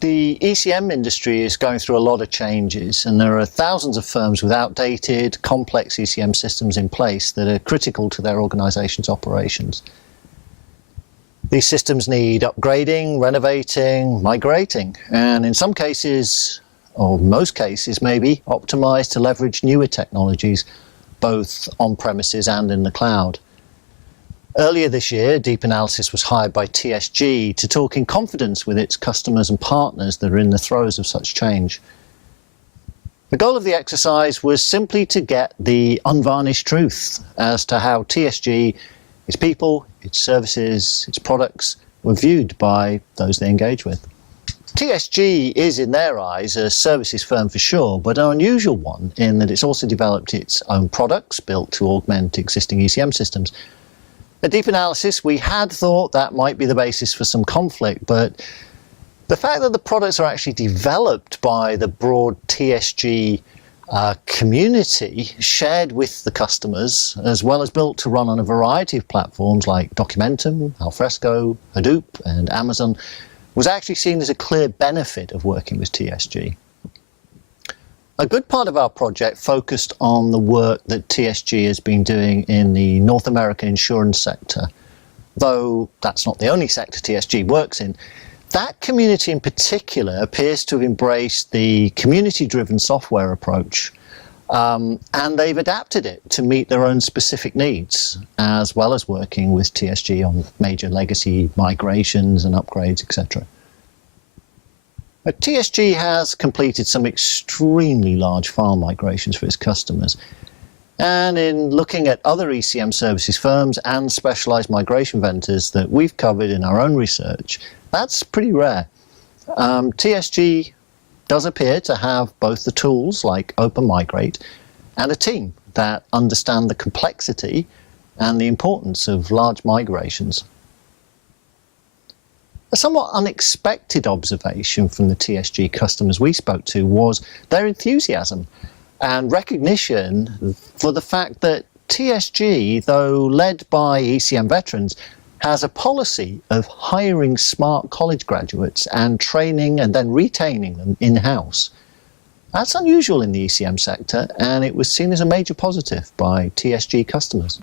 The ECM industry is going through a lot of changes, and there are thousands of firms with outdated, complex ECM systems in place that are critical to their organization's operations. These systems need upgrading, renovating, migrating, and in some cases, or most cases maybe, optimized to leverage newer technologies, both on-premises and in the cloud. Earlier this year, Deep Analysis was hired by TSG to talk in confidence with its customers and partners that are in the throes of such change. The goal of the exercise was simply to get the unvarnished truth as to how TSG, its people, its services, its products were viewed by those they engage with. TSG is, in their eyes, a services firm for sure, but an unusual one in that it's also developed its own products built to augment existing ECM systems. At Deep Analysis, we had thought that might be the basis for some conflict, but the fact that the products are actually developed by the broad TSG community, shared with the customers, as well as built to run on a variety of platforms like Documentum, Alfresco, Hadoop, and Amazon, was actually seen as a clear benefit of working with TSG. A good part of our project focused on the work that TSG has been doing in the North American insurance sector. Though that's not the only sector TSG works in, that community in particular appears to have embraced the community-driven software approach, and they've adapted it to meet their own specific needs, as well as working with TSG on major legacy migrations and upgrades, etc. TSG has completed some extremely large file migrations for its customers, and in looking at other ECM services firms and specialized migration vendors that we've covered in our own research, that's pretty rare. TSG does appear to have both the tools like OpenMigrate and a team that understand the complexity and the importance of large migrations. A somewhat unexpected observation from the TSG customers we spoke to was their enthusiasm and recognition for the fact that TSG, though led by ECM veterans, has a policy of hiring smart college graduates and training and then retaining them in-house. That's unusual in the ECM sector, and it was seen as a major positive by TSG customers.